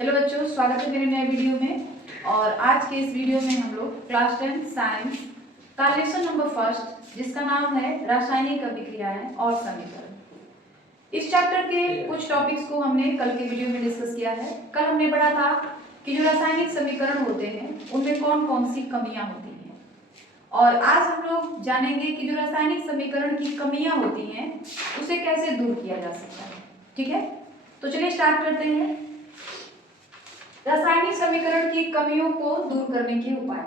Hello बच्चों, स्वागत है मेरे नए वीडियो में। और आज के इस वीडियो में हम लोग क्लास 10 साइंस का लेसन नंबर फर्स्ट, जिसका नाम है रासायनिक अभिक्रियाएं और समीकरण। इस चैप्टर के कुछ टॉपिक्स को हमने कल के वीडियो में डिस्कस किया है। कल हमने पढ़ा था कि जो रासायनिक समीकरण होते हैं उनमें कौन कौन सी कमियां होती हैं, और आज हम लोग जानेंगे कि जो रासायनिक समीकरण की कमियां होती हैं उसे कैसे दूर किया जा सकता है। ठीक है, तो चलिए स्टार्ट करते हैं। रासायनिक समीकरण की कमियों को दूर करने के उपाय।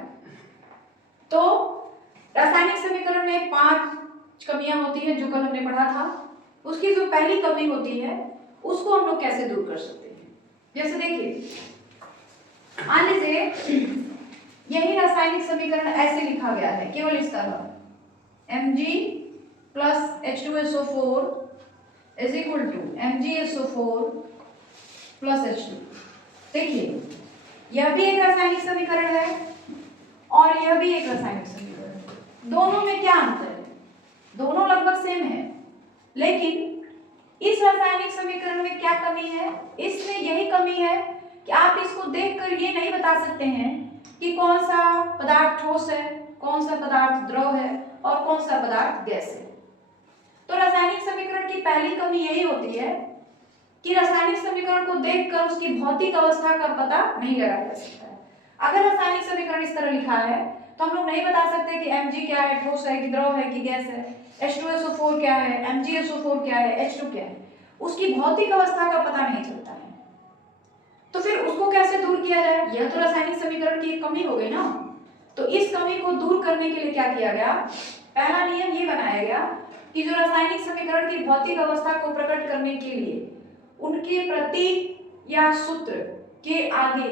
तो रासायनिक समीकरण में 5 कमियां होती हैं जो कल हमने पढ़ा था। उसकी जो पहली कमी होती है उसको हम लोग कैसे दूर कर सकते हैं। जैसे देखिए, मान लीजिए यही रासायनिक समीकरण ऐसे लिखा गया है, केवल इस तरह Mg + H2SO4 = MgSO4 + H2। देखिए, यह भी एक रासायनिक समीकरण है और यह भी एक रासायनिक समीकरण है। दोनों में क्या अंतर है? दोनों लगभग सेम है, लेकिन इस रासायनिक समीकरण में क्या कमी है? इसमें यही कमी है कि आप इसको देखकर ये नहीं बता सकते हैं कि कौन सा पदार्थ ठोस है, कौन सा पदार्थ द्रव है और कौन सा पदार्थ गैस है। तो रासायनिक समीकरण की पहली कमी यही होती है कि रासायनिक समीकरण को देखकर उसकी भौतिक अवस्था का पता नहीं लगाया जा सकता है। अगर रासायनिक समीकरण इस तरह लिखा है तो हम लोग नहीं बता सकते कि Mg क्या है, ठोस है कि द्रव है कि गैस है, H2SO4 क्या है, MgSO4 क्या है, H2 क्या है। उसकी भौतिक अवस्था का पता नहीं चलता है। तो फिर उसको कैसे दूर किया जाए? यह तो रासायनिक समीकरण की एक कमी हो गई ना। तो इस कमी को दूर करने के लिए क्या किया गया? पहला नियम ये बनाया गया कि जो रासायनिक समीकरण की भौतिक अवस्था को प्रकट करने के लिए उनके प्रतीक या सूत्र के आगे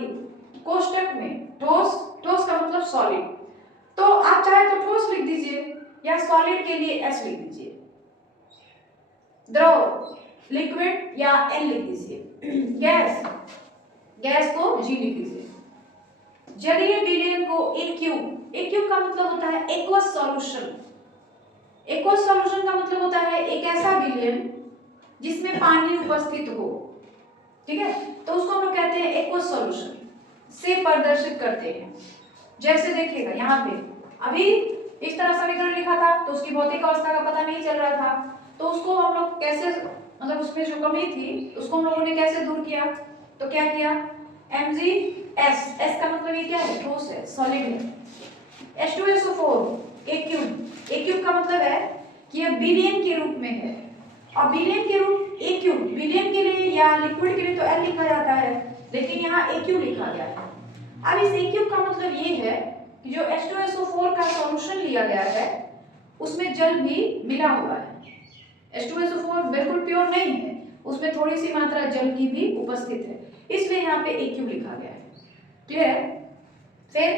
कोष्टक में ठोस का मतलब सॉलिड, तो आप चाहे तो ठोस लिख दीजिए या सॉलिड के लिए S लिख दीजिए, द्रव लिक्विड या L लिख दीजिए, गैस को G लिख दीजिए, जलीय विलयन को AQ का मतलब होता है एक्वस सॉल्यूशन। एक्वस सॉल्यूशन का मतलब होता है एक ऐसा विलयन जिसमें पानी उपस्थित हो। ठीक है, तो उसको हम लोग कहते हैं एक्वस सॉल्यूशन से प्रदर्शित करते हैं। जैसे देखिएगा यहाँ पे अभी इस तरह समीकरण लिखा था तो उसकी भौतिक अवस्था का पता नहीं चल रहा था, तो उसको हम लोग कैसे, मतलब उसमें जो कमी थी उसको हम लोगों ने कैसे दूर किया? तो क्या किया? MgS का मतलब ये क्या है? ठोस है, सॉलिड है। H2SO4 AQ का मतलब है कि यह विलयन के रूप में है, और विलयन के रूप AQ, विलयन के लिए या लिक्विड के लिए तो L लिखा जाता है, लेकिन यहाँ AQ लिखा गया है। अब इस AQ का मतलब ये है कि जो H2SO4 का सॉल्यूशन लिया गया है उसमें जल भी मिला हुआ है। H2SO4 बिल्कुल प्योर नहीं है, उसमें थोड़ी सी मात्रा जल की भी उपस्थित है, इसलिए यहाँ पे AQ लिखा गया है। क्लियर है? फिर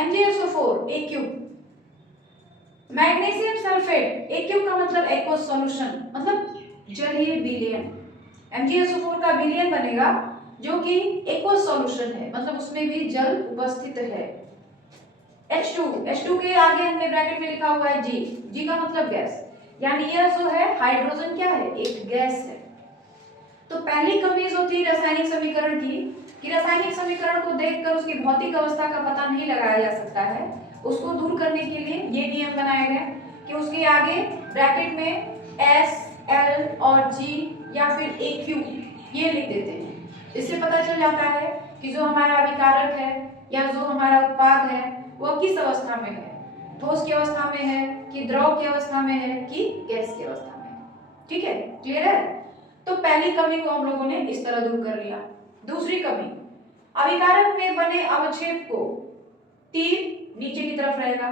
MgSO4 AQ, magnesium sulphate AQ का मतलब एक्वस सॉल्यूशन, मतलब जलीय विलयन। MgSO4 का विलयन बनेगा जो कि एक्वस सॉल्यूशन है, मतलब उसमें भी जल उपस्थित है। H2 के आगे हमने ब्रैकेट में लिखा हुआ है G का मतलब गैस, यानी यह जो है हाइड्रोजन क्या है? एक गैस है। तो पहली कमी जो थी रासायनिक समीकरण की कि रासायनिक समीकरण को देखकर उसकी भौतिक अवस्था का पता नहीं लगाया जा सकता है, उसको दूर करने के लिए ये नियम बनाया गया कि उसके आगे ब्रैकेट में S, L और G या फिर AQ ये लिख देते हैं। इससे पता चल जाता है कि जो हमारा अभिकारक है या जो हमारा उत्पाद है वह किस अवस्था में है, ठोस की अवस्था में है कि द्रव की अवस्था में है कि गैस की अवस्था में है। ठीक है, क्लियर है? तो पहली कमी को हम लोगों ने इस तरह दूर कर लिया। दूसरी कमी, अभिकारक में बने अवक्षेप को तीर नीचे की तरफ रहेगा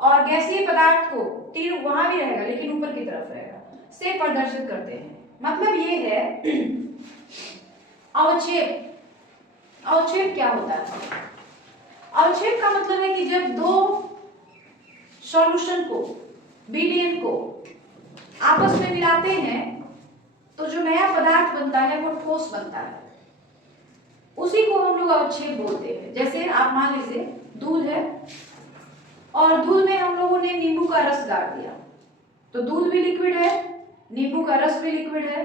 और गैसीय पदार्थ को तीर वहां भी रहेगा लेकिन ऊपर की तरफ रहेगा, से प्रदर्शित करते हैं। मतलब ये है अवक्षेप क्या होता है? अवक्षेप का मतलब है कि जब दो सॉल्यूशन को, विलयन को आपस में मिलाते हैं तो जो नया पदार्थ बनता है वो ठोस बनता है, उसी को हम लोग अवक्षेप बोलते हैं। जैसे आप मान लीजिए दूध है और दूध में हम लोगों ने नींबू का रस डाल दिया, तो दूध भी लिक्विड है, नींबू का रस भी लिक्विड है।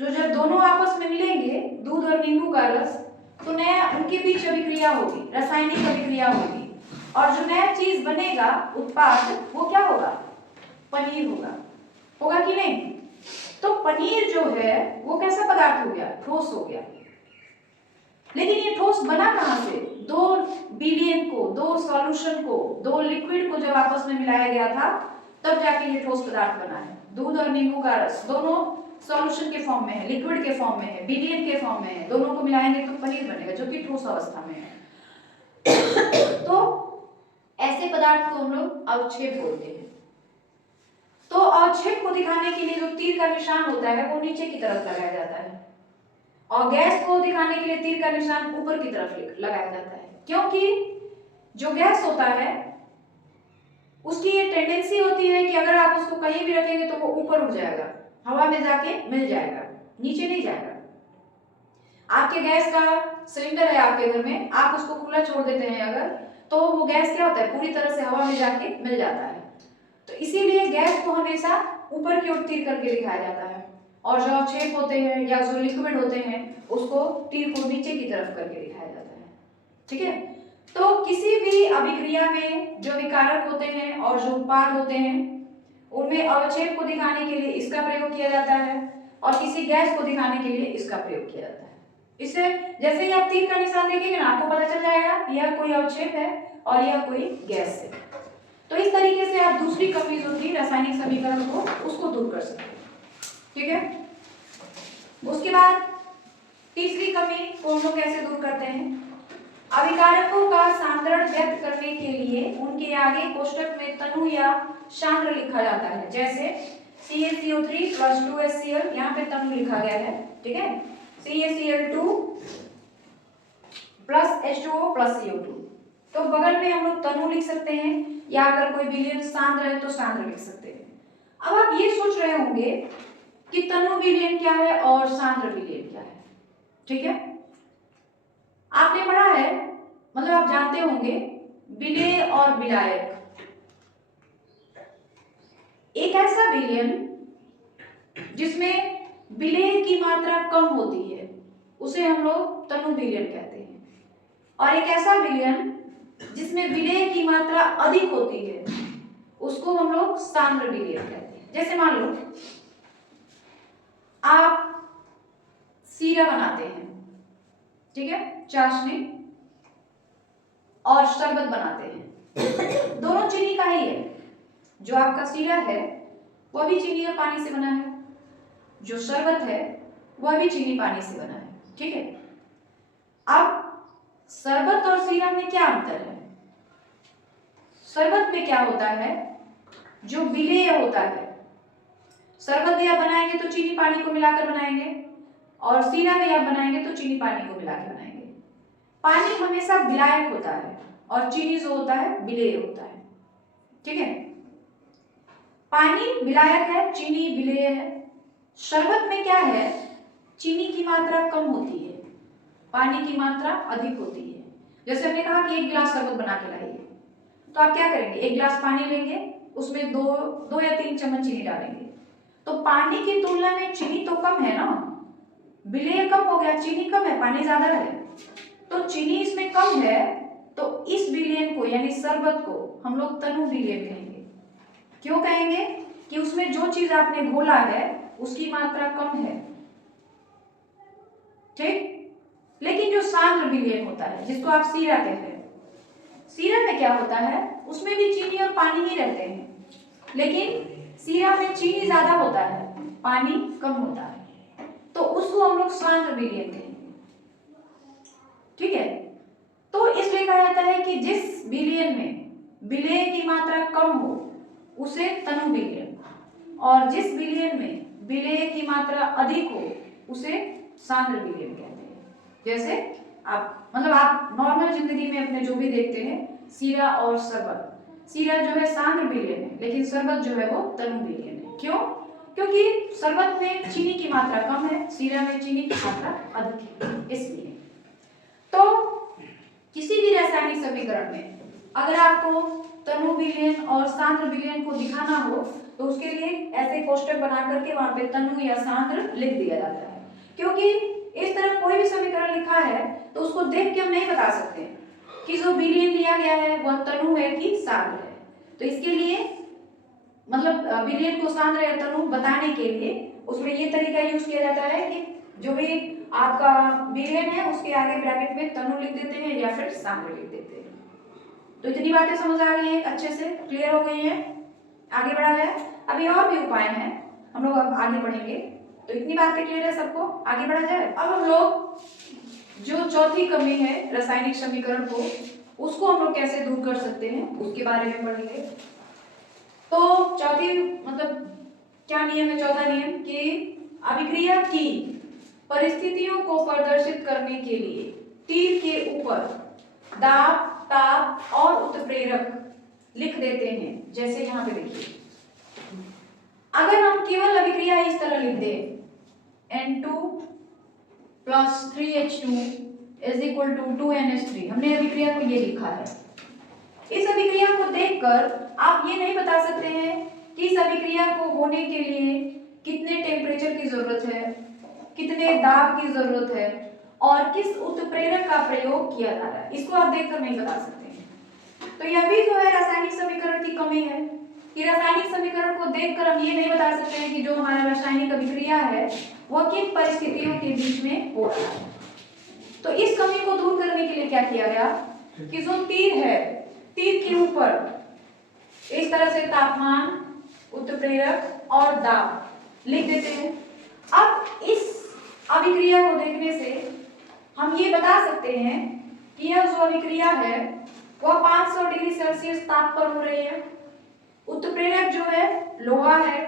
जो जब दोनों आपस में मिलेंगे, दूध और नींबू का रस, तो नया उनके बीच अभिक्रिया होगी, रासायनिक अभिक्रिया होगी, और जो नया चीज बनेगा उत्पाद वो क्या होगा? पनीर होगा। होगा कि नहीं? तो पनीर जो है वो कैसा पदार्थ हो गया? ठोस हो गया। लेकिन ये ठोस बना कहां से? दो बिलियन को, दो सॉल्यूशन को, दो लिक्विड को जब आपस में मिलाया गया था तब जाके ये ठोस पदार्थ बना है। दूध और नींबू का रस दोनों सॉल्यूशन के फॉर्म में है, लिक्विड के फॉर्म में है, बिलियन के फॉर्म में है, दोनों को मिलाएंगे तो पनीर बनेगा जो कि ठोस अवस्था में है। तो ऐसे पदार्थ को हम लोग अवक्षेप बोलते हैं। तो अवक्षेप को दिखाने के लिए जो तीर का निशान होता है वो नीचे की तरफ लगाया जाता है, और गैस को दिखाने के लिए तीर का निशान ऊपर की तरफ लगाया जाता है, क्योंकि जो गैस होता है उसकी ये टेंडेंसी होती है कि अगर आप उसको कहीं भी रखेंगे तो वो ऊपर उठ जाएगा, हवा में जाके मिल जाएगा, नीचे नहीं जाएगा। आपके गैस का सिलेंडर है आपके घर में, आप उसको खुला छोड़ देते हैं अगर, तो वो गैस क्या होता है? पूरी तरह से हवा में जाके मिल जाता है। तो इसीलिए गैस को हमेशा ऊपर की ओर तीर करके दिखाया जाता है, और जो अवक्षेप होते हैं या जो लिक्विड होते हैं उसको तीर को नीचे की तरफ करके दिखाया जाता है। ठीक है? तो किसी भी अभिक्रिया में जो विकारक होते हैं और जो उत्पाद होते हैं उनमें अवक्षेप को दिखाने के लिए इसका प्रयोग किया जाता है, और किसी गैस को दिखाने के लिए इसका प्रयोग किया जाता है। इससे जैसे ही आप तीर का निशान देखेंगे ना आपको पता चल जाएगा यह कोई अवक्षेप है और यह कोई गैस है। तो इस तरीके से आप दूसरी कमी जो थी रासायनिक समीकरण को उसको दूर कर सकते हैं। ठीक है? उसके बाद तीसरी कमी को हम लोग कैसे दूर करते हैं? अभिकारकों का सांद्रण व्यक्त करने के लिए उनके आगे कोष्टक में तनु या सांद्र लिखा जाता है, जैसे CaCO3 + 2HCl, यहाँ पे तनु लिखा गया है। ठीक है? CaCl2 + H2O + CO2, तो बगल में हम लोग तनु लिख सकते हैं, या अगर कोई विलयन सांद्र है तो सांद्र लिख सकते हैं। अब आप ये सोच रहे होंगे कि तनु विलयन क्या है और सांद्र विलयन क्या है। ठीक है? आपने पढ़ा है, मतलब आप जानते होंगे विलेय और विलायक। एक ऐसा विलयन जिसमें विलेय की मात्रा कम होती है उसे हम लोग तनु विलयन कहते हैं, और एक ऐसा विलयन जिसमें विलेय की मात्रा अधिक होती है उसको हम लोग सांद्र विलयन कहते हैं। जैसे मान लो आप सीरा बनाते हैं, ठीक है, चाशनी और शरबत बनाते हैं, दोनों चीनी का ही है। जो आपका सीरा है वह भी चीनी और पानी से बना है, जो शरबत है वह भी चीनी पानी से बना है। ठीक है? अब शरबत और सीरा में क्या अंतर है? शरबत में क्या होता है? जो विलेय होता है, शरबत भी आप बनाएंगे तो चीनी पानी को मिलाकर बनाएंगे, और सीरा भी आप बनाएंगे तो चीनी पानी को मिलाकर बनाएंगे। पानी हमेशा विलायक होता है और चीनी जो होता है विलेय होता है। ठीक है? पानी विलायक है, चीनी विलेय है। शरबत में क्या है? चीनी की मात्रा कम होती है, पानी की मात्रा अधिक होती है। जैसे हमने कहा कि 1 गिलास शरबत बना के लाइए, तो आप क्या करेंगे? 1 गिलास पानी लेंगे, उसमें 2 या 3 चम्मच चीनी डालेंगे, तो पानी की तुलना में चीनी तो कम है ना, विलेय कम हो गया, चीनी कम है, पानी ज्यादा है, तो चीनी इसमें कम है, तो इस विलयन को यानी शरबत को हम लोग तनु विलयन कहेंगे। क्यों कहेंगे? कि उसमें जो चीज आपने घोला है उसकी मात्रा कम है। ठीक? लेकिन जो सांद्र विलयन होता है जिसको आप सीरा कहते हैं, सीरा में क्या होता है? उसमें भी चीनी और पानी ही रहते हैं, लेकिन सीरा में चीनी ज्यादा होता है, पानी कम होता है, तो उसको हम लोग सांद्र विलयन कहेंगे। ठीक है? तो इसलिए कहा जाता है कि जिस विलयन में विलेय की मात्रा कम हो उसे तनु विलयन, और जिस विलयन में विलेय की मात्रा अधिक हो उसे सांद्र विलयन कहते हैं। जैसे आप मतलब आप नॉर्मल जिंदगी में अपने जो भी देखते हैं सीरा और शरबत, सीरा जो है सांद्र विलयन है, लेकिन शरबत जो है वो तनु विलयन है। क्यों? क्योंकि शरबत में चीनी की मात्रा कम है, सीरा में चीनी की मात्रा अधिक है, इसलिए। तो किसी भी रासायनिक समीकरण में अगर आपको तनु विलयन और सांद्र विलयन को दिखाना हो तो उसके लिए ऐसे कोष्टक बना करके वहां पे तनु या सांद्र लिख दिया जाता है, क्योंकि इस तरह कोई भी समीकरण लिखा है तो उसको उसको देख के हम नहीं बता सकते कि जो विलयन लिया गया है वह तनु है कि सांद्र है। तो इसके लिए मतलब विलयन को सांद्र या तनु बताने के लिए उसमें ये तरीका यूज किया जाता है कि जो भी आपका विलयन है उसके आगे ब्रैकेट में तनु लिख देते हैं या फिर सांद्र लिख देते हैं। तो इतनी बातें समझ आ गई हैं, अच्छे से क्लियर हो गई हैं। आगे बढ़ा जाए। अभी और भी उपाय हैं, हम लोग अब आगे बढ़ेंगे। तो इतनी बातें क्लियर है सबको, आगे बढ़ा जाए। अब हम लोग जो चौथी कमी है रासायनिक समीकरण को, उसको हम लोग कैसे दूर कर सकते हैं उसके बारे में पढ़ेंगे। तो चौथी मतलब क्या नियम है? चौथा नियम कि अभिक्रिया की परिस्थितियों को प्रदर्शित करने के लिए तीर के ऊपर दाब, ताप और उत्प्रेरक लिख देते हैं। जैसे यहाँ पे देखिए, अगर हम केवल अभिक्रिया इस तरह लिख दें N2 + 3H2 = 2NH3, हमने अभिक्रिया को ये लिखा है। इस अभिक्रिया को देखकर आप ये नहीं बता सकते हैं कि इस अभिक्रिया को होने के लिए कितने टेम्परेचर की जरूरत है, कितने दाब की जरूरत है और किस उत्प्रेरक का प्रयोग किया जा रहा है। इसको आप देखकर नहीं बता सकते हैं। तो यह भी जो है रासायनिक समीकरण की कमी है कि रासायनिक समीकरण को देखकर हम ये नहीं बता सकते हैं कि जो हमारा रासायनिक अभिक्रिया है वह किन परिस्थितियों के बीच में हो रहा है। तो इस कमी को दूर करने के लिए क्या किया गया कि जो तीर है, तीर के ऊपर इस तरह से तापमान, उत्प्रेरक और दाब लिख देते हैं। अब इस अभिक्रिया को देखने से हम ये बता सकते हैं कि यह जो अभिक्रिया है वह 500 डिग्री सेल्सियस ताप पर हो रही है। उत्प्रेरक जो है लोहा है,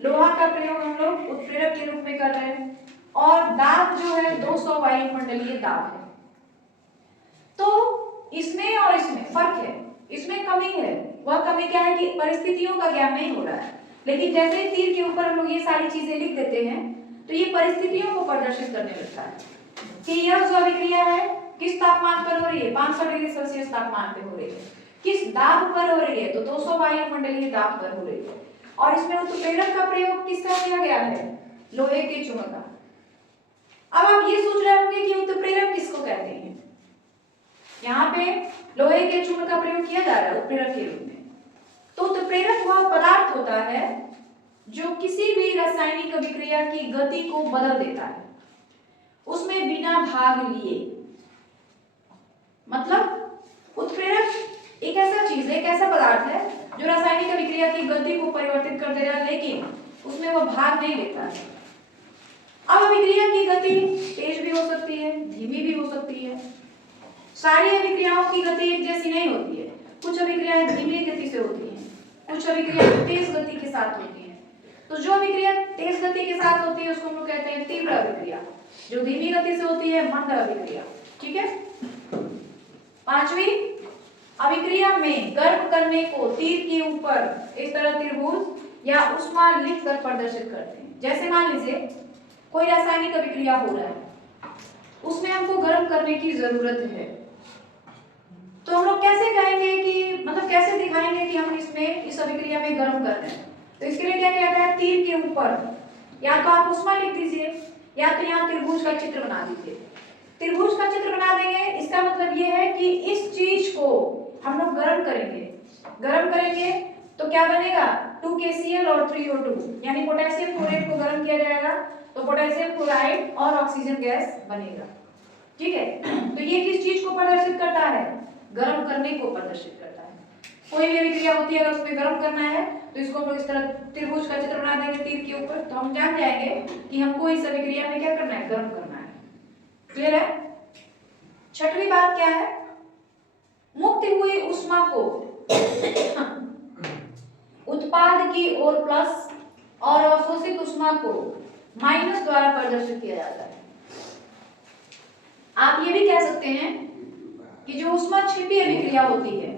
लोहा का प्रयोग हम लोग उत्प्रेरक के रूप में कर रहे हैं और दाब जो है 200 वायुमंडलीय दाब है। तो इसमें और इसमें फर्क है, इसमें कमी है। वह कमी क्या है कि परिस्थितियों का ज्ञान नहीं हो रहा है, लेकिन जैसे ही तीर के ऊपर हम लोग ये सारी चीजें लिख देते हैं तो ये परिस्थितियों को प्रदर्शित करने लगता है कि यह जो अभिक्रिया है किस तापमान पर हो रही है, 500 डिग्री सेल्सियस तापमान पे हो रही है। किस दाब पर हो रही है, तो 200 वायुमंडलीय दाब पर हो रही है। और इसमें उत्प्रेरक का प्रयोग किसका किया गया है? लोहे के चुंबक का। अब आप ये सोच रहे होंगे कि उत्प्रेरक किसको कहते हैं। यहाँ पे लोहे के चूर्ण का प्रयोग किया जा रहा है उत्प्रेरक के रूप में। तो उत्प्रेरक वह पदार्थ होता है जो किसी भी रासायनिक अभिक्रिया की गति को बदल देता है, उसमें बिना भाग लिए। मतलब उत्प्रेरक एक ऐसा चीज है, एक ऐसा पदार्थ है जो रासायनिक अभिक्रिया की गति को परिवर्तित कर देगा, लेकिन उसमें वह भाग नहीं लेता है। अब अभिक्रिया की गति तेज भी हो सकती है, धीमी भी हो सकती है। सारी अभिक्रियाओं की गति एक जैसी नहीं होती है। कुछ अभिक्रियाएं धीमी गति से होती हैं, कुछ अभिक्रियाएं तेज गति के साथ होती हैं। तो जो अभिक्रिया तेज गति के साथ होती है उसको हम लोग कहते हैं तीव्र अभिक्रिया, जो धीमी गति से होती है मंद अभिक्रिया। ठीक है। पांचवी, अभिक्रिया में गर्म करने को तीर के ऊपर इस तरह त्रिभुज या ऊष्मा लिखकर प्रदर्शित करते हैं। जैसे मान लीजिए कोई रासायनिक अभिक्रिया हो रहा है, उसमें हमको गर्म करने की जरूरत है, तो हम लोग कैसे कहेंगे कि मतलब कैसे दिखाएंगे कि हम इसमें इस अभिक्रिया में गर्म कर रहे हैं। तो इसके लिए क्या किया गया है, तीर के ऊपर या तो आप ऊष्मा लिख दीजिए या तो यहाँ त्रिभुज का चित्र बना दीजिए। त्रिभुज का चित्र बना देंगे, इसका मतलब ये है कि इस चीज को हम लोग गर्म करेंगे। गर्म करेंगे तो क्या बनेगा, 2KCl और 3O2 यानी पोटेशियम क्लोराइड को गर्म किया जाएगा तो पोटेशियम क्लोराइड और ऑक्सीजन गैस बनेगा। ठीक है। तो ये किस चीज को प्रदर्शित करता है, गर्म करने को प्रदर्शित करता है। कोई भी अभिक्रिया होती है अगर उसमें गर्म करना है तो इसको हम लोग इस तरह त्रिभुज का चित्र बना देंगे तीर के ऊपर, तो हम जान जाएंगे कि हमको इस अभिक्रिया में क्या करना है, गर्म करना है। क्लियर है। छठवीं बात क्या है, मुक्त हुई ऊष्मा को उत्पाद की ओर प्लस और अवशोषित ऊष्मा को माइनस द्वारा प्रदर्शित किया जाता है। आप ये भी कह सकते हैं कि जो ऊष्मा छिपी अभिक्रिया होती है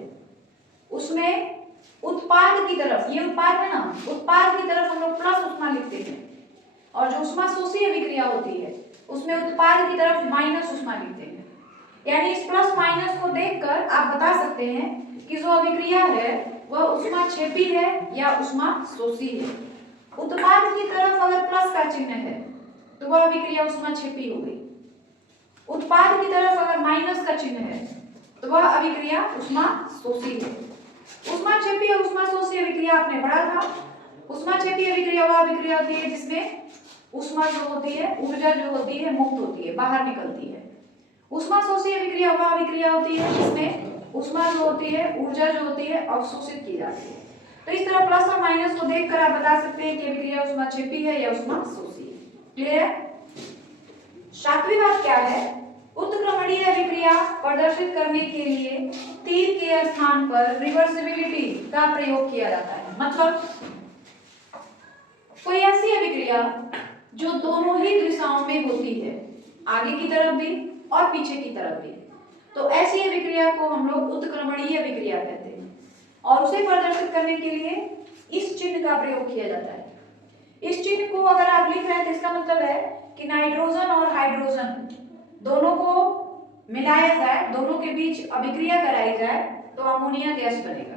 उसमें उत्पाद की तरफ, ये उत्पाद है ना, उत्पाद की तरफ हम लोग प्लस ऊष्मा लिखते हैं और जो ऊष्मा शोषी अभिक्रिया होती है उसमें उत्पाद की तरफ माइनस ऊष्मा लिखते हैं। यानी इस प्लस माइनस को देखकर आप बता सकते हैं कि जो अभिक्रिया है वह ऊष्मा छेपी है या ऊष्मा शोषी है। उत्पाद की तरफ अगर प्लस का चिन्ह है तो वह अभिक्रिया ऊष्मा छेपी हो गई। उत्पाद की तरफ अगर माइनस का चिन्ह है तो वह अभिक्रिया ऊष्माशोषी है। ऊष्माक्षेपी और ऊष्माशोषी अभिक्रिया आपने पढ़ा था। ऊष्माक्षेपी अभिक्रिया वह अभिक्रिया होती है जिसमें ऊष्मा जो होती है, ऊर्जा जो होती है मुक्त होती है, बाहर निकलती है। ऊष्माशोषी अभिक्रिया वह अभिक्रिया होती है जिसमें ऊष्मा जो होती है, ऊर्जा जो होती है अवशोषित की जाती है। तो इस तरह प्लस और माइनस को देखकर आप बता सकते हैं कि अभिक्रिया ऊष्माक्षेपी है या ऊष्माशोषी है। क्लियर है? सातवीं बात क्या है? उत्क्रमणीय अभिक्रिया प्रदर्शित करने के लिए तीर के स्थान पर रिवर्सिबिलिटी का प्रयोग किया जाता है। मतलब कोई ऐसी अभिक्रिया जो दोनों ही दिशाओं में होती है, आगे की तरफ भी और पीछे की तरफ भी, तो ऐसी अभिक्रिया को हम लोग उत्क्रमणीय अभिक्रिया कहते हैं। और उसे प्रदर्शित करने के लिए इस चिन्ह का प्रयोग किया जाता है। इस चिन्ह को अगर आप लिख रहे हैं तो इसका मतलब है कि नाइट्रोजन और हाइड्रोजन दोनों को मिलाया जाए, दोनों के बीच अभिक्रिया कराई जाए तो अमोनिया गैस बनेगा।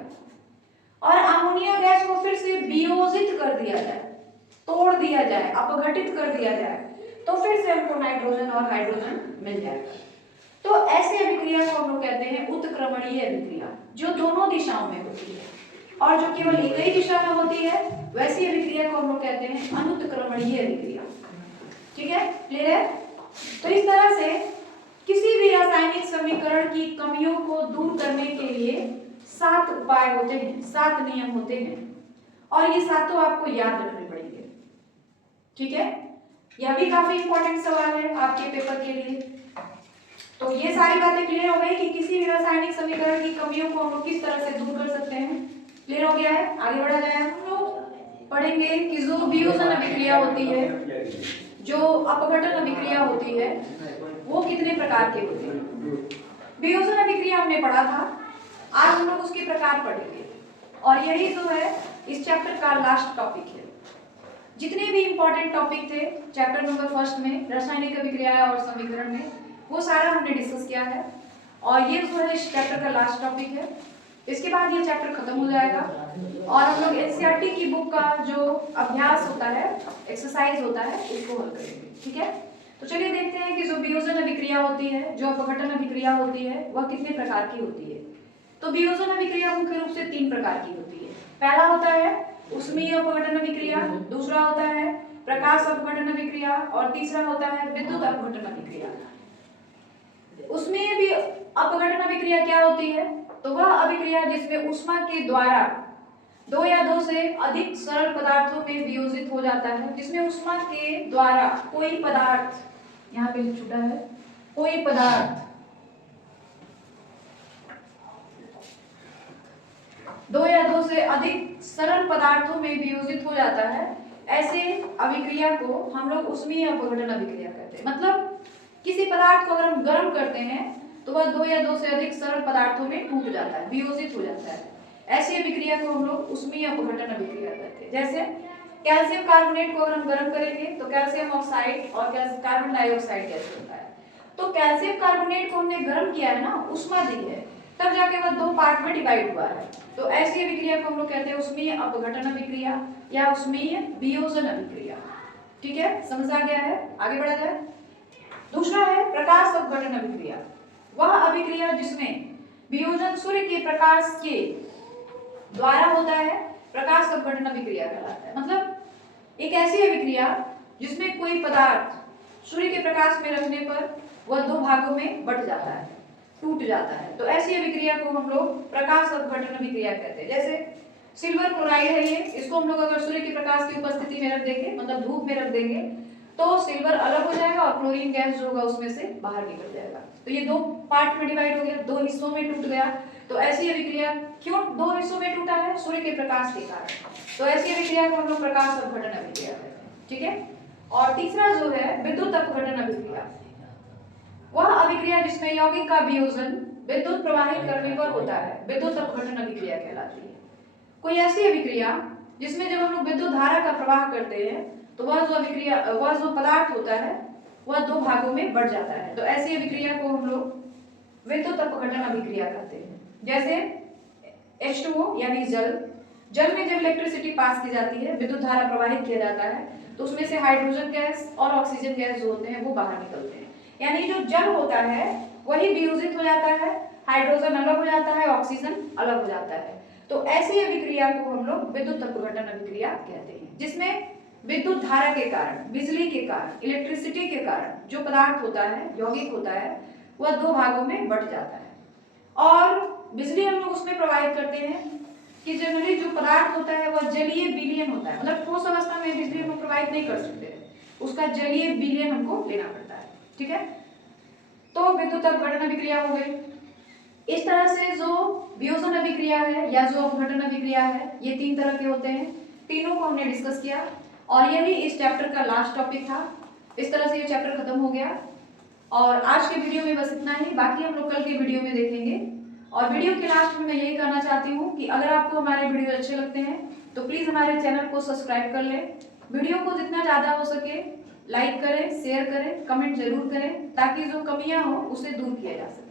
और अमोनिया गैस को फिर से वियोजित कर दिया जाए, तोड़ दिया जाए, अपघटित कर दिया जाए, तो फिर से हमको नाइट्रोजन और हाइड्रोजन मिल जाएगा। तो ऐसे अभिक्रिया को हम लोग कहते हैं उत्क्रमणीय अभिक्रिया, जो दोनों दिशाओं में होती है। और जो केवल एक ही दिशा में होती है वैसी अभिक्रिया को हम लोग कहते हैं अनुत्क्रमणीय अभिक्रिया। ठीक है? क्लियर है? तो इस तरह से किसी भी रासायनिक समीकरण की कमियों को दूर करने के लिए 7 उपाय होते हैं, 7 नियम होते हैं, और ये सातों आपको याद रखने पड़ेंगे। ठीक है? यह भी काफी इंपॉर्टेंट सवाल है आपके पेपर के लिए। तो ये सारी बातें क्लियर हो गई कि किसी भी रासायनिक समीकरण की कमियों को हम लोग किस तरह से दूर कर सकते हैं। क्लियर हो गया है? आगे बढ़ा जाए। हम लोग पढ़ेंगे कि जो वियोजन अभिक्रिया होती है, जो अपघटन अभिक्रिया होती है, वो कितने प्रकार की होती है। वियोजन अभिक्रिया हमने पढ़ा था, आज हम लोग उसके प्रकार पढ़ेंगे। और यही जो है इस चैप्टर का लास्ट टॉपिक है। जितने भी इंपॉर्टेंट टॉपिक थे चैप्टर नंबर 1 में, रासायनिक अभिक्रिया और समीकरण में, वो सारा हमने डिस्कस किया है। और ये जो है इस चैप्टर का लास्ट टॉपिक है। इसके बाद ये चैप्टर खत्म हो जाएगा और हम लोग एनसीईआरटी की बुक का जो अभ्यास होता है, एक्सरसाइज होता है, उसको हल करेंगे। ठीक है? तो चलिए देखते हैं कि जो वियोजन अभिक्रिया होती है, जो अपघटन अभिक्रिया होती है, वह कितने प्रकार की होती है। तो वियोजन अभिक्रिया मुख्य रूप से 3 प्रकार की होती है। पहला होता है ऊष्मीय अपघटन अभिक्रिया, दूसरा होता है प्रकाश अपघटन अभिक्रिया और तीसरा होता है विद्युत अपघटन अभिक्रिया। उसमें भी अपघटन अभिक्रिया क्या होती है? तो वह अभिक्रिया जिसमें ऊष्मा के द्वारा 2 या 2 से अधिक सरल पदार्थों में वियोजित हो जाता है, जिसमें ऊष्मा के द्वारा कोई पदार्थ, यहाँ पे छूटा है, कोई पदार्थ 2 या 2 से अधिक सरल पदार्थों में वियोजित हो जाता है, ऐसे अभिक्रिया को हम लोग ऊष्मीय अपघटन अभिक्रिया कहते हैं। मतलब किसी पदार्थ को अगर हम गर्म करते हैं तो वह 2 या 2 से अधिक सरल पदार्थों में टूट जाता है, वियोजित हो जाता है। ऐसी अभिक्रिया को हम लोग ऊष्मीय अपघटन अभिक्रिया कहते हैं। जैसे कैल्शियम कार्बोनेट को अगर हम गर्म करेंगे तो कैल्शियम ऑक्साइड और कार्बन डाइऑक्साइड गैस होता है। तो कैल्शियम कार्बोनेट को हमने गर्म किया है ना, ऊष्मा दी है, तब जाके वह 2 पार्ट में डिवाइड हुआ है। तो ऐसी अभिक्रिया को हम लोग कहते हैं ऊष्मीय अपघटन अभिक्रिया या ऊष्मीय वियोजन अभिक्रिया। ठीक है? समझ आ गया है? आगे बढ़ा जाए। दूसरा है प्रकाश अपघटन अभिक्रिया। वह अभिक्रिया जिसमें वियोजन सूर्य के प्रकाश के द्वारा होता है, प्रकाश अपघटन अभिक्रिया कहलाता है। मतलब एक ऐसी अभिक्रिया जिसमें कोई पदार्थ सूर्य के प्रकाश में रखने पर वह 2 भागों में बट जाता है, टूट जाता है। तो ऐसी अभिक्रिया को हम लोग प्रकाश अपघटन अभिक्रिया कहते हैं। जैसे सिल्वर क्लोराइड है ये, इसको हम लोग अगर सूर्य के प्रकाश की उपस्थिति में रख देंगे, मतलब धूप में रख देंगे, तो सिल्वर अलग हो जाएगा और क्लोरीन गैस जो होगा उसमें से बाहर निकल जाएगा। तो ये 2 पार्ट में डिवाइड हो गया, 2 हिस्सों में टूट गया। तो ऐसी अभिक्रिया क्यों 2 हिस्सों में टूटा है? सूर्य के प्रकाश के कारण। तो ऐसी अभिक्रिया को हम लोग प्रकाश अपघटन अभिक्रिया कहते हैं। ठीक है? और तीसरा जो है विद्युत अपघटन अभिक्रिया। वह अभिक्रिया जिसमें यौगिक का वियोजन विद्युत प्रवाहित करने पर होता है, विद्युत अपघटन अभिक्रिया कहलाती है। कोई ऐसी अभिक्रिया जिसमें जब हम लोग विद्युत धारा का प्रवाह करते हैं तो वह जो पदार्थ होता है वह 2 भागों में बढ़ जाता है। तो ऐसी अभिक्रिया को हम लोग विद्युत अपघटन अभिक्रिया कहते हैं। जैसे H2O यानी जल में जब इलेक्ट्रिसिटी पास की जाती है, विद्युत धारा प्रवाहित किया जाता है, तो उसमें से हाइड्रोजन गैस और ऑक्सीजन गैस जो होते हैं वो बाहर निकलते हैं। यानी जो जल होता है वही वियोजित हो जाता है, हाइड्रोजन अलग हो जाता है, ऑक्सीजन अलग हो जाता है। तो ऐसी अभिक्रिया को हम लोग विद्युत अपघटन अभिक्रिया कहते हैं, जिसमें विद्युत धारा के कारण, बिजली के कारण, इलेक्ट्रिसिटी के कारण जो पदार्थ होता है, यौगिक होता है, वह दो भागों में बंट जाता है। और बिजली हम लोग उसमें प्रोवाइड करते हैं कि जनरली जो पदार्थ होता है वह जलीय विलयन होता है, मतलब ठोस अवस्था में बिजली हम प्रोवाइड नहीं कर सकते, उसका जलीय विलयन हमको लेना पड़ता है। ठीक है, तो विद्युत अपघटन अभिक्रिया हो गई। इस तरह से जो वियोजन अभिक्रिया है या जो अपघटन अभिक्रिया है, ये तीन तरह के होते हैं। तीनों को हमने डिस्कस किया और यही इस चैप्टर का लास्ट टॉपिक था। इस तरह से ये चैप्टर खत्म हो गया और आज के वीडियो में बस इतना ही, बाकी हम लोग कल के वीडियो में देखेंगे। और वीडियो के लास्ट में मैं यही कहना चाहती हूँ कि अगर आपको हमारे वीडियो अच्छे लगते हैं तो प्लीज हमारे चैनल को सब्सक्राइब कर लें। वीडियो को जितना ज्यादा हो सके लाइक करें, शेयर करें, कमेंट जरूर करें, ताकि जो कमियां हो उसे दूर किया जा सके।